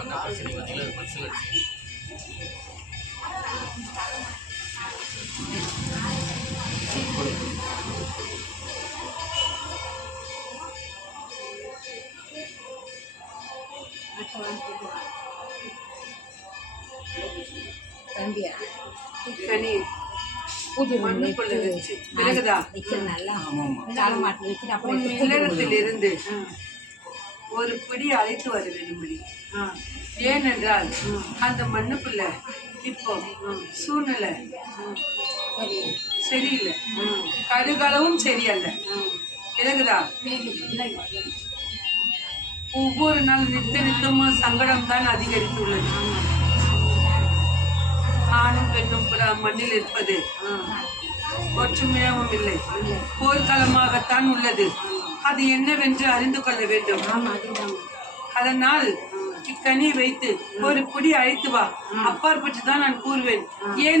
அந்த பிரச்சனை பார்த்தீங்களா, அது பரிசு வச்சு தம்பியா கனி பூஜை மண்ணுக்குள்ள வச்சு விலகுதா நல்லா காலமாட்டில் வச்சுட்டு அப்புறம் இல்லறத்திலிருந்து ஒரு பிடி அழைத்து வர வேண்டும்படி. ஏனென்றால் அந்த மண்ணுக்குள்ள இப்போ சூழ்நிலை சரியில்லை, கடுகளவும் சரியல்ல. விலகுதா? ஒவ்வொரு நாள் நித்தமும் சங்கடம் தான் அதிகரித்துள்ளது. ஆணும் பெண்ணும் மண்ணில் இருப்பது ஒற்றுமையாகவும் இல்லை, போர்க்களமாகத்தான் உள்ளது. அது என்னவென்று அறிந்து கொள்ள வேண்டும். அதனால் இக்கனியை வைத்து ஒரு பிடி அழைத்து வா, அப்பாற்பட்டு தான் நான் கூறுவேன். ஏன்